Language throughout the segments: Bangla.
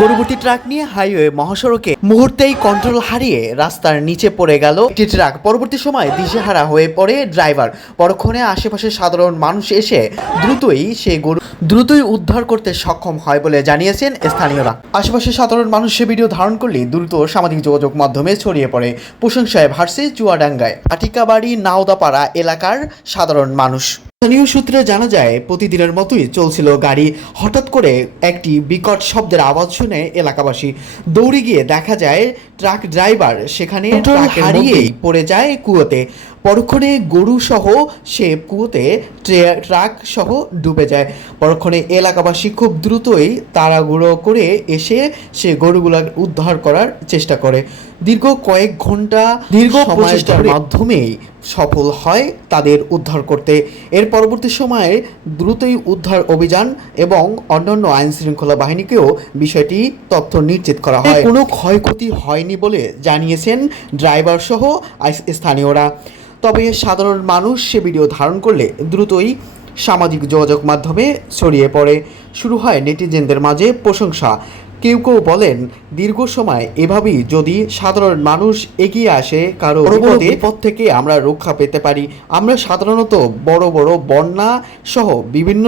গরুভর্তি ট্রাক নিয়ে হাইওয়ে মহাসড়কে মুহূর্তেই কন্ট্রোল হারিয়ে রাস্তার নিচে পড়ে গেল একটি ট্রাক। পরবর্তী সময় দিশেহারা হয়ে পড়ে ড্রাইভার। পরক্ষণে আশেপাশে সাধারণ মানুষ এসে দ্রুতই উদ্ধার করতে সক্ষম হয় বলে জানিয়েছেন স্থানীয়রা। আশেপাশে সাধারণ মানুষ সে ভিডিও ধারণ করলে দ্রুত সামাজিক যোগাযোগ মাধ্যমে ছড়িয়ে পড়ে। প্রশংসায় ভাসছে চুয়াডাঙ্গায় আটিকাবাড়ি নাওদাপাড়া এলাকার সাধারণ মানুষ। স্থানীয় সূত্রে জানা যায়, প্রতিদিনের মতোই চলছিল গাড়ি। হঠাৎ করে একটি বিকট শব্দের আওয়াজ শুনে এলাকাবাসী দৌড়ে গিয়ে দেখা যায় ট্রাক ড্রাইভার সেখানে হারিয়েই পড়ে যায় কুয়োতে। পরক্ষণে গরু সহ সে কুয়োতে ট্রাক সহ ডুবে যায়। পরক্ষণে এলাকাবাসী খুব দ্রুতই তাড়াহুড়ো করে এসে সে গরুগুলো উদ্ধার করার চেষ্টা করে। দীর্ঘ কয়েক ঘন্টা প্রচেষ্টার মাধ্যমেই সফল হয় তাদের উদ্ধার করতে। এর পরবর্তী সময়ে দ্রুতই উদ্ধার অভিযান এবং অন্যান্য আইন শৃঙ্খলা বাহিনীকেও বিষয়টি তথ্য নিশ্চিত করা হয়। কোনো ক্ষয়ক্ষতি হয়নি বলে জানিয়েছেন ড্রাইভার সহ স্থানীয়রা। তবে সাধারণ মানুষ সে ভিডিও ধারণ করলে দ্রুতই সামাজিক যোগাযোগ মাধ্যমে ছড়িয়ে পড়ে। শুরু হয় নেটিজেনদের মাঝে প্রশংসা। কেউ কেউ বলেন, দীর্ঘ সময় এভাবেই যদি সাধারণ মানুষ এগিয়ে আসে কারো বিপদ থেকে আমরা রক্ষা পেতে পারি। আমরা সাধারণত বড় বড় বন্যা সহ বিভিন্ন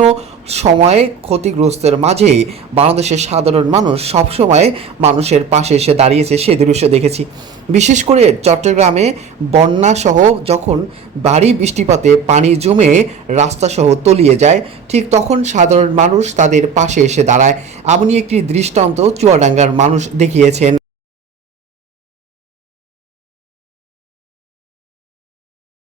সময়ে ক্ষতিগ্রস্তের মাঝে বাংলাদেশের সাধারণ মানুষ সবসময় মানুষের পাশে এসে দাঁড়িয়েছে, সেই দৃশ্য দেখেছি। বিশেষ করে চট্টগ্রামে বন্যা সহ যখন ভারী বৃষ্টিপাতে পানি জমে রাস্তা সহ তলিয়ে যায়, ঠিক তখন সাধারণ মানুষ তাদের পাশে এসে দাঁড়ায়। এমনই একটি দৃষ্টান্ত চুয়াডাঙ্গার মানুষ দেখিয়েছেন।